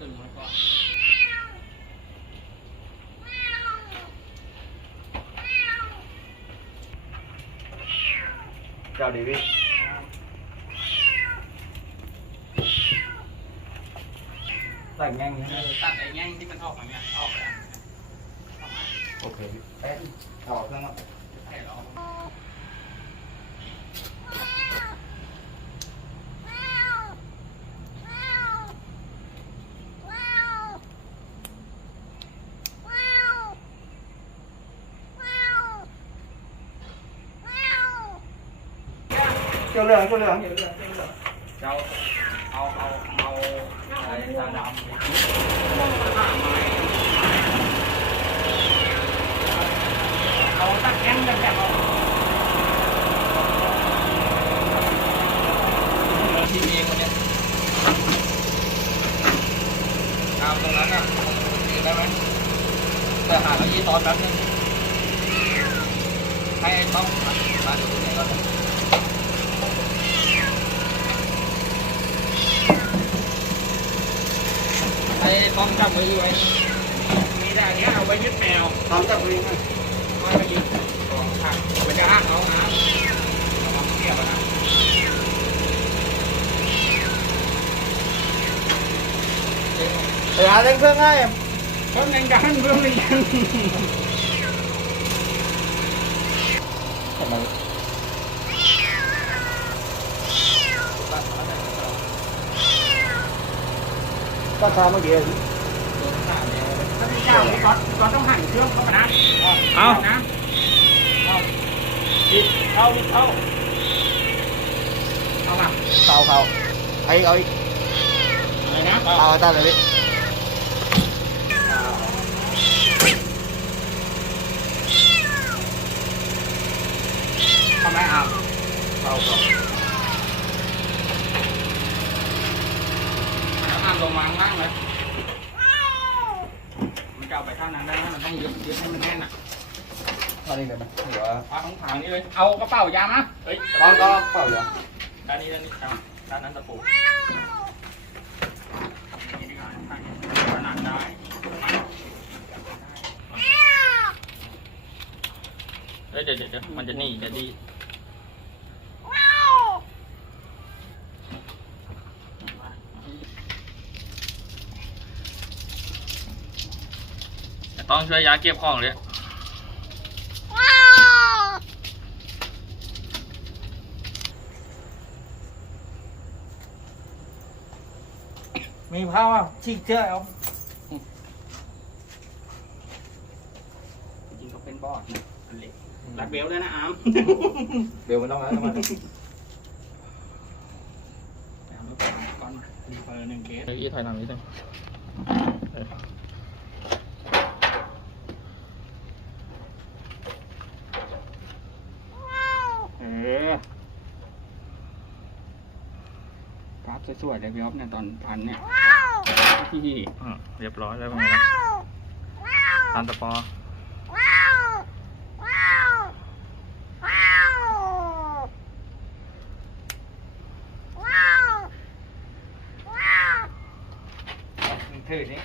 ตึงแล้วก็เจ้าดีวิตัดแง่ง ตัดไอ้แง่งที่มันออกมาเนี่ยออกแล้ว โอเคแป๊บต่อเครื่องแล้ว ให้เราเจ้าเหลืองเราเอาอะไรตาดำเอาตัดแง่งแบบทีเองคนเนี้ยตามตรงนั้นอ่ะยืนได้ไหมแต่หาแล้วยีตอนแป๊บนึงให้ต้องมาดูนี่ก่อนไอ้ต้องจับมือไว้มีแต่อันนี้เอาไปยึดแมว ทำจับมือให้ ไม่ไปยึดของขังมันจะอ้างเอานะระวังเทียบนะ ไปหาเล่นเครื่องให้ เพิ่มยังกันเพิ่มยัง ทำไมก็ทำเมื่อกี้ ถ้าพี่เจ้าพี่ก๊อตต้องหั่นเครื่องเข้ามานะเอานะเอาดิบเข้าเอามา เขาเอาอีก อะไรนะ เอาตั้งเลยพี่ ทำไมเอา เอา ห้ามลงมาข้างล่างเลยมันจะเอาไปข้างนั้นได้ไหมมันต้องยึดให้มันแน่นอ่ะ อันนี้เลยไหมหรือว่า เอาของถังนี้เลยเอากระเป๋ายามาเฮ้ย ร้อนก็เปล่าอย่าง ด้านนี้ด้านนั้นตะปูขนาดได้เดี๋ยวมันจะหนีจะดีต้องช่วยยาเก็บของเลยมีผ้าฉีกเชือกเอา จริงเขาเป็นบอดนะอันเล็กรัดเบลด้วยนะอาร์ม เดี๋ยวมันต้องแล้วมัน ก่อนมีเฟอร์1 เคสถอยหลังนิดนึงภาพสวยๆเลยพี่อ๊อฟเนี่ยตอนพันเนี่ยที่เรียบร้อยแล้วเป็นไงล่ะพันตะปอถือนี่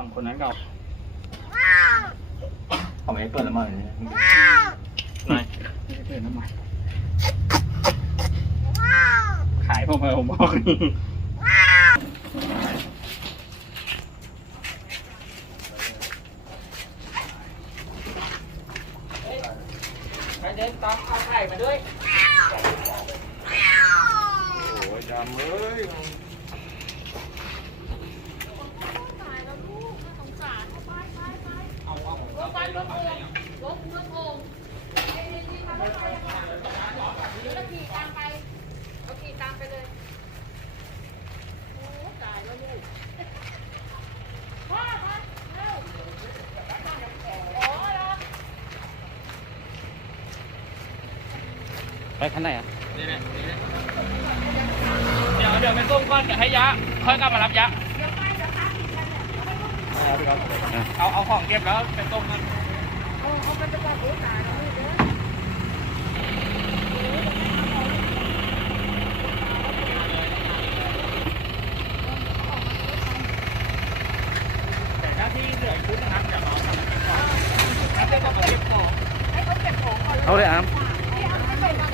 2 คนนั้นกับ เอาไม่เปิดแล้วมั้งเนี่ย นายไม่ได้เปิดน้ำมันขายผมบอกไปเดินตามเอาไข่มาด้วย โอ้ยดำเอ้ย ไปคันไหนอ่ะนี่เดี๋ยวไปส่งก่อนจะให้ยะค่อยกลับมารับยะเอาของเก็บแล้วไปส่งกัน ชุดนะครับเดี๋ยวเราทำเก็บก่อนแล้วเดี๋ยวเราเก็บของให้เขาเก็บของก่อน เอาเลยอาม ไม่เอาไม่เป็นไร